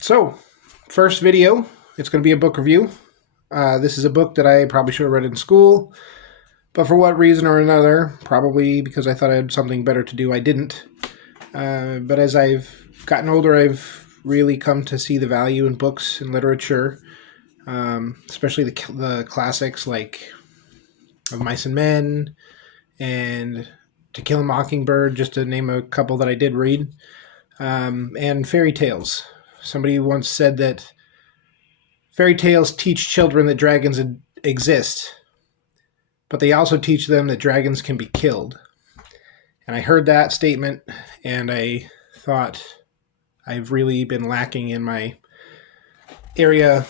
So, first video, it's going to be a book review. This is a book that I probably should have read in school, but for what reason or another, probably because I thought I had something better to do, I didn't. But as I've gotten older, I've really come to see the value in books and literature, especially the classics like Of Mice and Men and To Kill a Mockingbird, just to name a couple that I did read, and fairy tales. Somebody once said that fairy tales teach children that dragons exist, but they also teach them that dragons can be killed. And I heard that statement, and I thought I've really been lacking in my area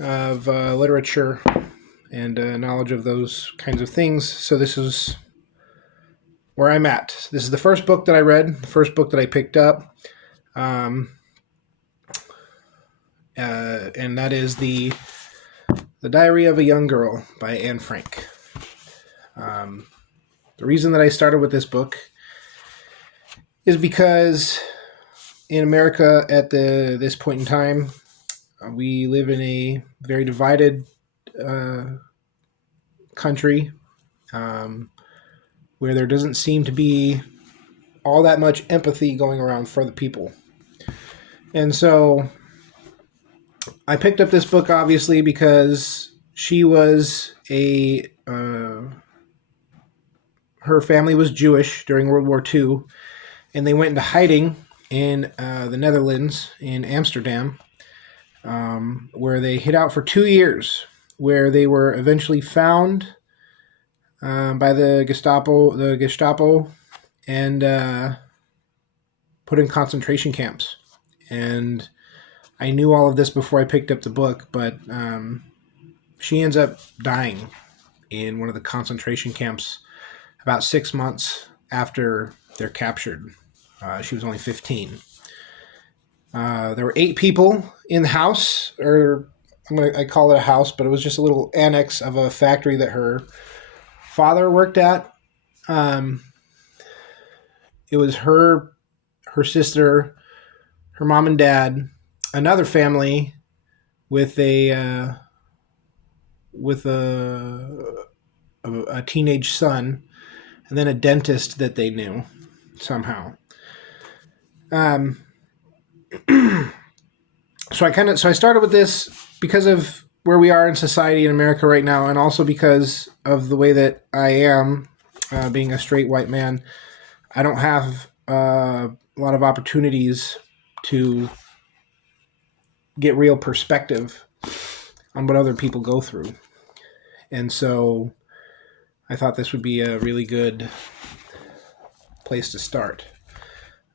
of literature and knowledge of those kinds of things. So this is where I'm at. This is the first book that I read, the first book that I picked up, and that is the Diary of a Young Girl by Anne Frank. The reason that I started with this book is because in America at this point in time, we live in a very divided country where there doesn't seem to be all that much empathy going around for the people. And so I picked up this book obviously because she was her family was Jewish during World War II, and they went into hiding in the Netherlands, in Amsterdam, where they hid out for 2 years, where they were eventually found by the Gestapo, and put in concentration camps. And I knew all of this before I picked up the book, but she ends up dying in one of the concentration camps about 6 months after they're captured. She was only 15. There were 8 people in the house, or I call it a house, but it was just a little annex of a factory that her father worked at. It was her sister, her mom and dad, another family with a teenage son, and then a dentist that they knew somehow. So I started with this because of where we are in society in America right now, and also because of the way that I am, being a straight white man. I don't have a lot of opportunities to get real perspective on what other people go through, and so I thought this would be a really good place to start.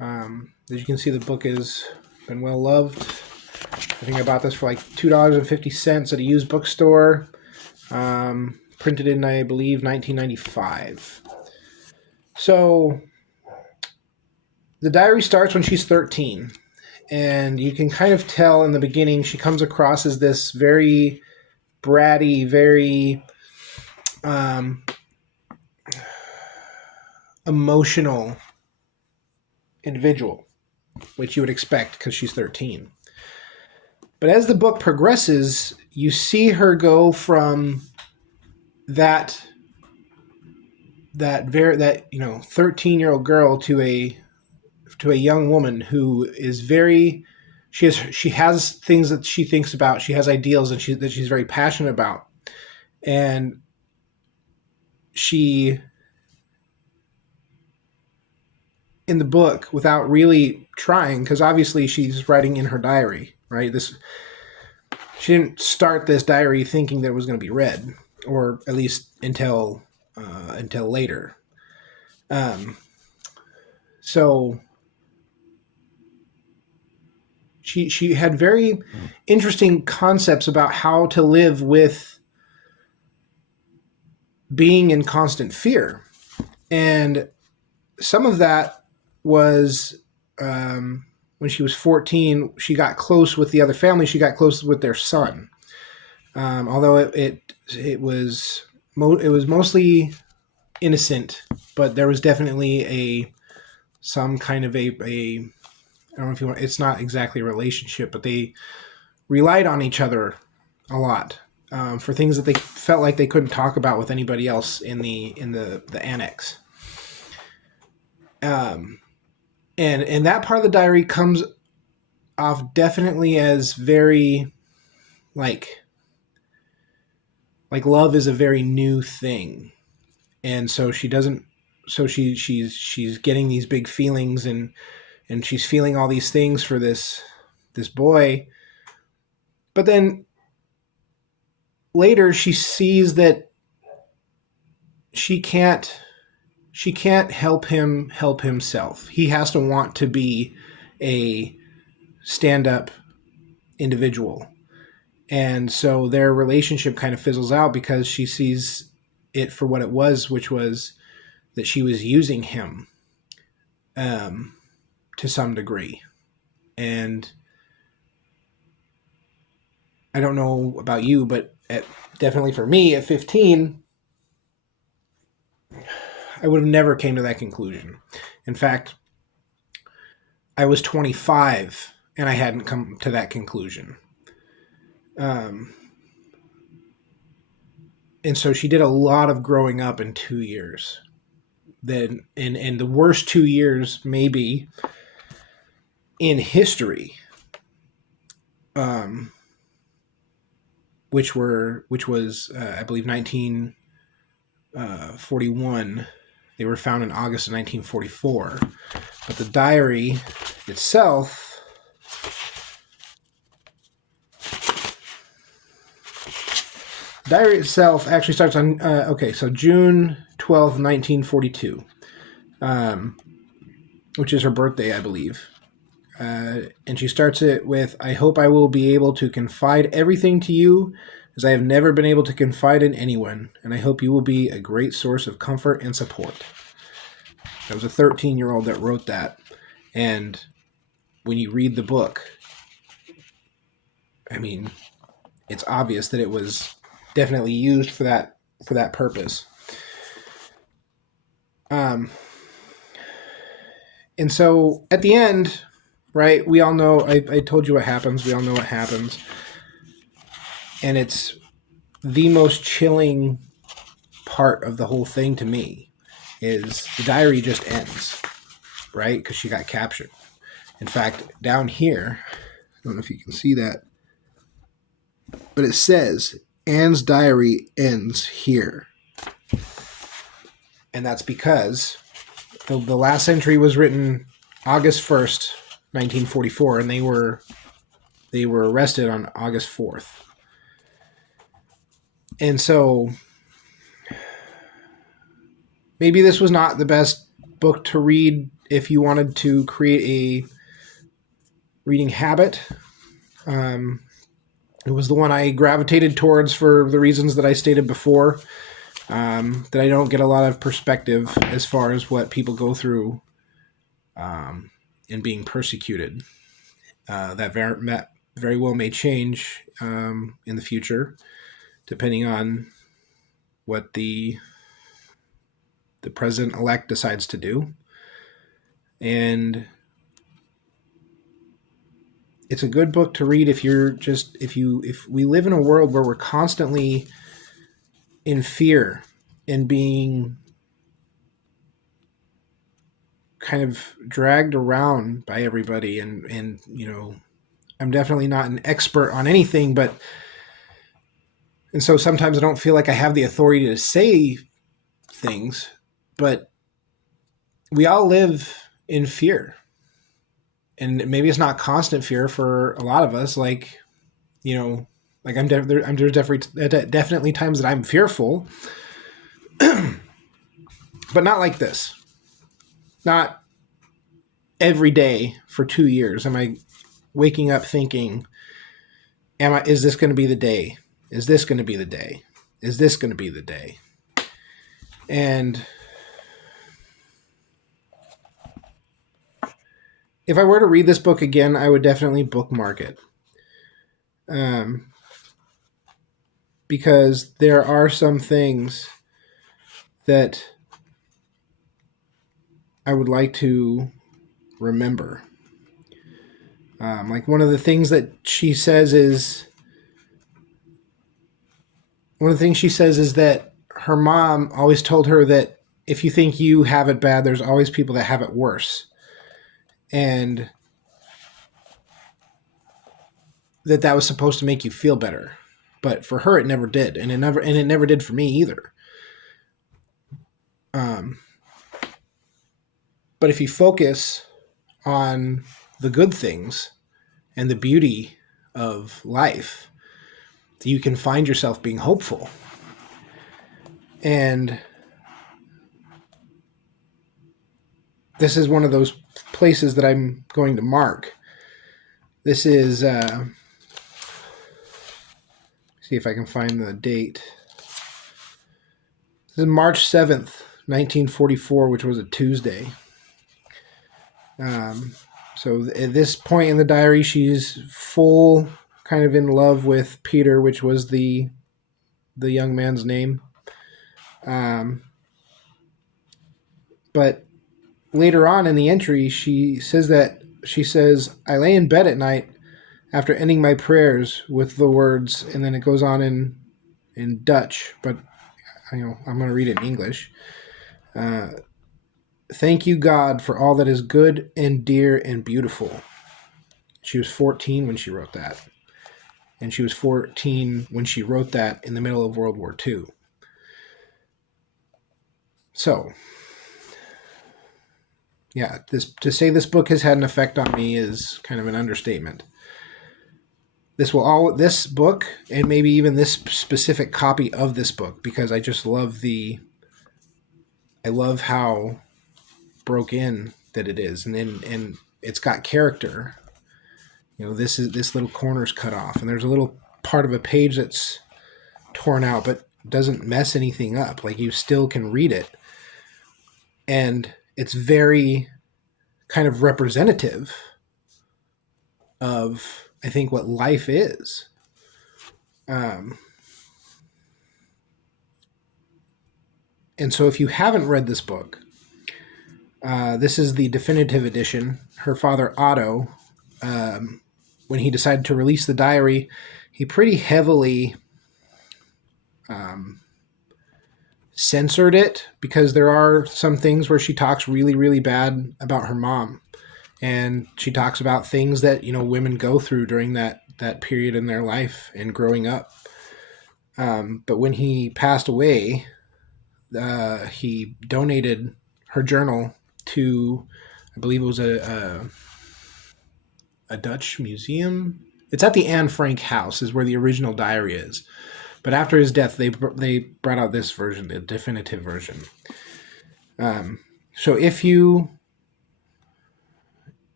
As you can see, the book has been well loved. I think I bought this for like $2.50 at a used bookstore. Printed in, I believe, 1995. So the diary starts when she's 13. And you can kind of tell in the beginning she comes across as this very bratty, very emotional individual, which you would expect because she's 13. But as the book progresses, you see her go from that 13-year-old girl to a young woman who is very, she has things that she thinks about, she has ideals that she's very passionate about, and she, in the book, without really trying, because obviously she's writing in her diary, right? She didn't start this diary thinking that it was going to be read, or at least until later. So she had very interesting concepts about how to live with being in constant fear, and some of that was when she was 14. She got close with the other family. She got close with their son, although it was mostly innocent, but there was definitely some kind of a I don't know if you want, it's not exactly a relationship, but they relied on each other a lot for things that they felt like they couldn't talk about with anybody else in the annex. And that part of the diary comes off definitely as very like love is a very new thing, and so she doesn't. So she's getting these big feelings, and she's feeling all these things for this boy, but then later she sees that she can't help him help himself. He has to want to be a stand-up individual. And so their relationship kind of fizzles out because she sees it for what it was, which was that she was using him to some degree. And I don't know about you, but definitely for me at 15, I would have never came to that conclusion. In fact, I was 25 and I hadn't come to that conclusion. And so she did a lot of growing up in 2 years. Then in the worst 2 years maybe in history, which was I believe 1941. They were found in August of 1944, but the diary itself actually starts on so June 12th, 1942, which is her birthday, I believe. And she starts it with, "I hope I will be able to confide everything to you, as I have never been able to confide in anyone, and I hope you will be a great source of comfort and support." That was a 13-year-old that wrote that. And when you read the book, I mean, it's obvious that it was definitely used for that purpose. And so at the end, right, we all know, I told you what happens. We all know what happens. And it's the most chilling part of the whole thing to me is the diary just ends, right? Because she got captured. In fact, down here, I don't know if you can see that, but it says, "Anne's diary ends here." And that's because the last entry was written August 1st, 1944, and they were arrested on August 4th. And so maybe this was not the best book to read if you wanted to create a reading habit. It was the one I gravitated towards for the reasons that I stated before, that I don't get a lot of perspective as far as what people go through in being persecuted. That very well may change in the future, depending on what the president-elect decides to do. And it's a good book to read if we live in a world where we're constantly in fear and being kind of dragged around by everybody. And I'm definitely not an expert on anything, and so sometimes I don't feel like I have the authority to say things, but we all live in fear. And maybe it's not constant fear for a lot of us. There's definitely times that I'm fearful, but not like this. Not every day for 2 years am I waking up thinking, is this going to be the day? Is this going to be the day? Is this going to be the day? And if I were to read this book again, I would definitely bookmark it. Because there are some things that I would like to remember. Like one of the things she says is that her mom always told her that if you think you have it bad, there's always people that have it worse, and that was supposed to make you feel better. But for her, it never did, and it never did for me either. But if you focus on the good things and the beauty of life, you can find yourself being hopeful. And this is one of those places that I'm going to mark. This is, see if I can find the date. This is March 7th, 1944, which was a Tuesday. So at this point in the diary, she's full kind of in love with Peter, which was the young man's name. But later on in the entry, she says, I lay in bed at night after ending my prayers with the words, and then it goes on in Dutch, but I'm going to read it in English. Thank you, God, for all that is good and dear and beautiful. She was 14 when she wrote that. And she was 14 when she wrote that in the middle of World War II. So, yeah, to say this book has had an effect on me is kind of an understatement. This book, and maybe even this specific copy of this book, because I just love I love how broke in that it is, and it's got character. This little corner's cut off, and there's a little part of a page that's torn out, but doesn't mess anything up. Like, you still can read it, and it's very kind of representative of, I think, what life is. And so if you haven't read this book, this is the definitive edition. Her father, Otto, when he decided to release the diary, he pretty heavily censored it, because there are some things where she talks really, really bad about her mom. And she talks about things that, women go through during that period in their life and growing up. But when he passed away, he donated her journal to, I believe it was a Dutch museum. It's at the Anne Frank house, is where the original diary is. But after his death, they brought out this version, the definitive version. So if you,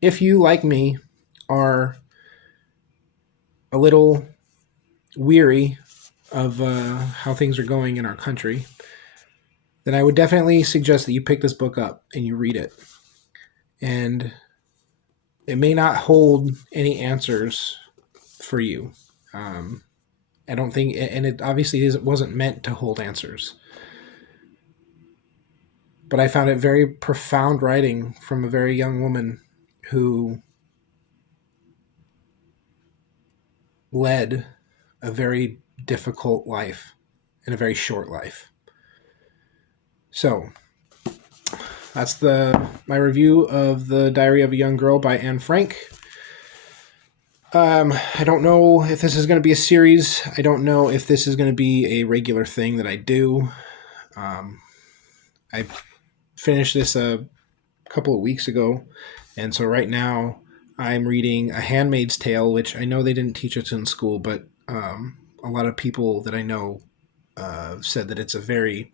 like me, are a little weary of how things are going in our country, then I would definitely suggest that you pick this book up and you read it. And it may not hold any answers for you. I don't think, and it obviously wasn't meant to hold answers. But I found it very profound writing from a very young woman who led a very difficult life and a very short life. So that's my review of The Diary of a Young Girl by Anne Frank. I don't know if this is going to be a series. I don't know if this is going to be a regular thing that I do. I finished this a couple of weeks ago, and so right now I'm reading A Handmaid's Tale, which I know they didn't teach us in school, but a lot of people that I know said that it's a very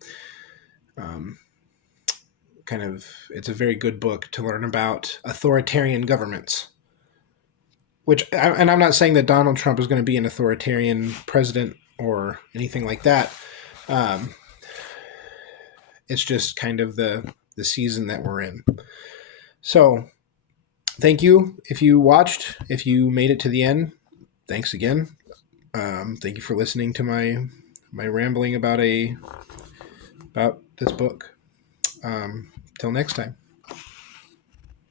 it's a very good book to learn about authoritarian governments. And I'm not saying that Donald Trump is going to be an authoritarian president or anything like that. It's just kind of the season that we're in. So thank you. If you watched, if you made it to the end, thanks again. Thank you for listening to my rambling about this book. Till next time.